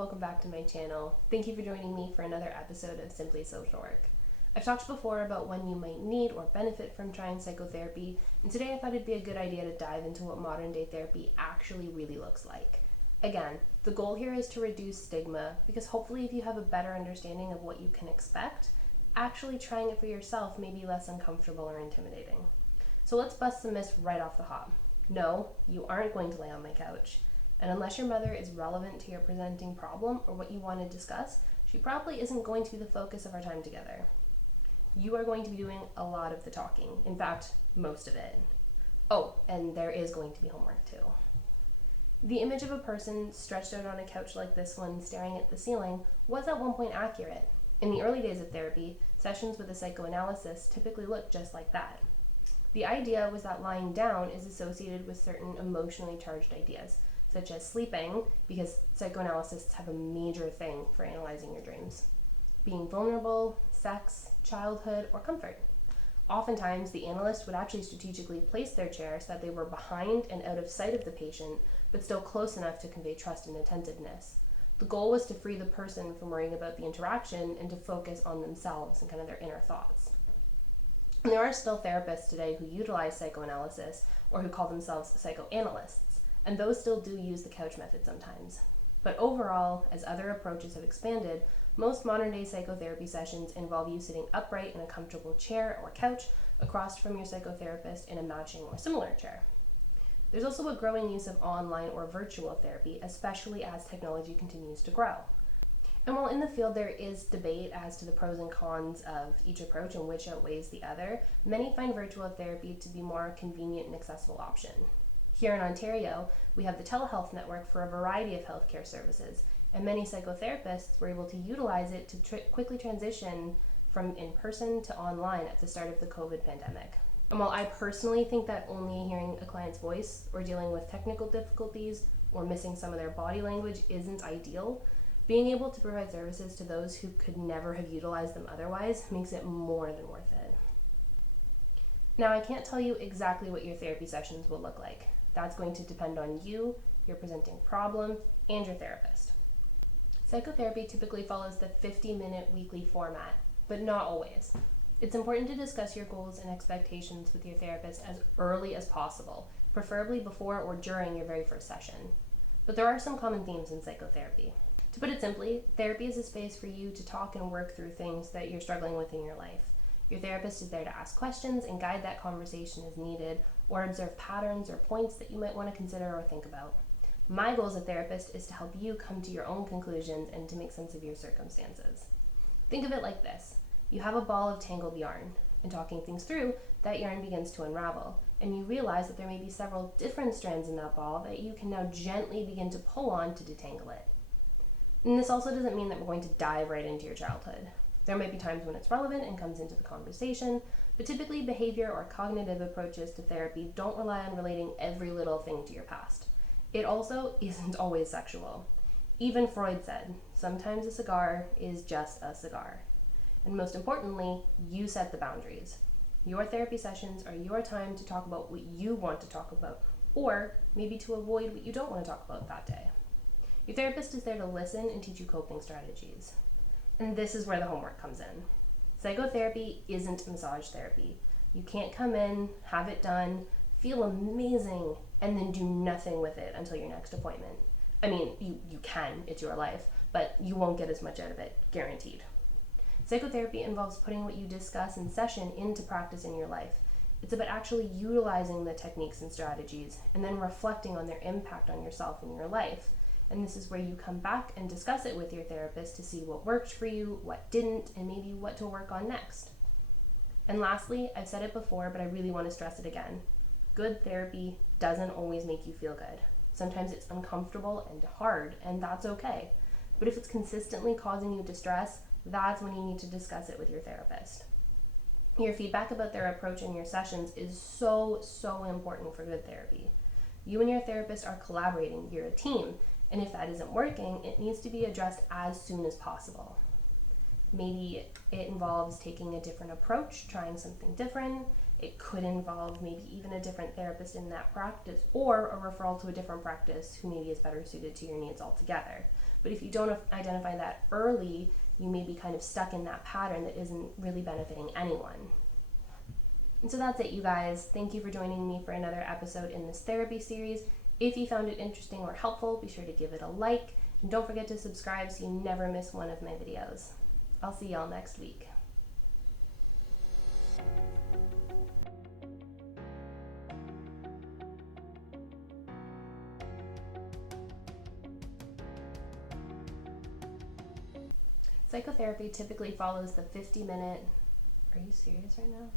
welcome back to my channel. Thank you for joining me for another episode of Simply Social Work. I've talked before about when you might need or benefit from trying psychotherapy, and today I thought it'd be a good idea to dive into what modern day therapy actually really looks like. Again, the goal here is to reduce stigma, because hopefully if you have a better understanding of what you can expect, actually trying it for yourself may be less uncomfortable or intimidating. So let's bust some myths right off the hop. No, you aren't going to lay on my couch. And unless your mother is relevant to your presenting problem or what you want to discuss, she probably isn't going to be the focus of our time together. You are going to be doing a lot of the talking. In fact, most of it. Oh, and there is going to be homework too. The image of a person stretched out on a couch like this one staring at the ceiling was at one point accurate. In the early days of therapy, sessions with a psychoanalyst typically looked just like that. The idea was that lying down is associated with certain emotionally charged ideas, such as sleeping, because psychoanalysts have a major thing for analyzing your dreams, being vulnerable, sex, childhood, or comfort. Oftentimes, the analyst would actually strategically place their chair so that they were behind and out of sight of the patient, but still close enough to convey trust and attentiveness. The goal was to free the person from worrying about the interaction and to focus on themselves and kind of their inner thoughts. And there are still therapists today who utilize psychoanalysis or who call themselves psychoanalysts. And those still do use the couch method sometimes. But overall, as other approaches have expanded, most modern day psychotherapy sessions involve you sitting upright in a comfortable chair or couch across from your psychotherapist in a matching or similar chair. There's also a growing use of online or virtual therapy, especially as technology continues to grow. And while in the field there is debate as to the pros and cons of each approach and which outweighs the other, many find virtual therapy to be a more convenient and accessible option. Here in Ontario, we have the telehealth network for a variety of healthcare services, and many psychotherapists were able to utilize it to quickly transition from in-person to online at the start of the COVID pandemic. And while I personally think that only hearing a client's voice or dealing with technical difficulties or missing some of their body language isn't ideal, being able to provide services to those who could never have utilized them otherwise makes it more than worth it. Now, I can't tell you exactly what your therapy sessions will look like. That's going to depend on you, your presenting problem, and your therapist. Psychotherapy typically follows the 50-minute weekly format, but not always. It's important to discuss your goals and expectations with your therapist as early as possible, preferably before or during your very first session. But there are some common themes in psychotherapy. To put it simply, therapy is a space for you to talk and work through things that you're struggling with in your life. Your therapist is there to ask questions and guide that conversation as needed, or observe patterns or points that you might want to consider or think about. My goal as a therapist is to help you come to your own conclusions and to make sense of your circumstances. Think of it like this. You have a ball of tangled yarn, and talking things through, that yarn begins to unravel, and you realize that there may be several different strands in that ball that you can now gently begin to pull on to detangle it. And this also doesn't mean that we're going to dive right into your childhood. There might be times when it's relevant and comes into the conversation, but typically behavior or cognitive approaches to therapy don't rely on relating every little thing to your past. It also isn't always sexual. Even Freud said, sometimes a cigar is just a cigar. And most importantly, you set the boundaries. Your therapy sessions are your time to talk about what you want to talk about, or maybe to avoid what you don't want to talk about that day. Your therapist is there to listen and teach you coping strategies. And this is where the homework comes in. Psychotherapy isn't massage therapy. You can't come in, have it done, feel amazing, and then do nothing with it until your next appointment. I mean, you can, it's your life, but you won't get as much out of it, guaranteed. Psychotherapy involves putting what you discuss in session into practice in your life. It's about actually utilizing the techniques and strategies, and then reflecting on their impact on yourself and your life. And this is where you come back and discuss it with your therapist to see what worked for you, what didn't, and maybe what to work on next. And lastly, I've said it before, but I really want to stress it again. Good therapy doesn't always make you feel good. Sometimes it's uncomfortable and hard, and that's okay. But if it's consistently causing you distress, that's when you need to discuss it with your therapist. Your feedback about their approach in your sessions is so important for good therapy. You and your therapist are collaborating, you're a team. And if that isn't working, it needs to be addressed as soon as possible. Maybe it involves taking a different approach, trying something different. It could involve maybe even a different therapist in that practice, or a referral to a different practice who maybe is better suited to your needs altogether. But if you don't identify that early, you may be kind of stuck in that pattern that isn't really benefiting anyone. And so that's it, you guys. Thank you for joining me for another episode in this therapy series. If you found it interesting or helpful, be sure to give it a like, and don't forget to subscribe so you never miss one of my videos. I'll see y'all next week. Psychotherapy typically follows the 50-minute... Are you serious right now?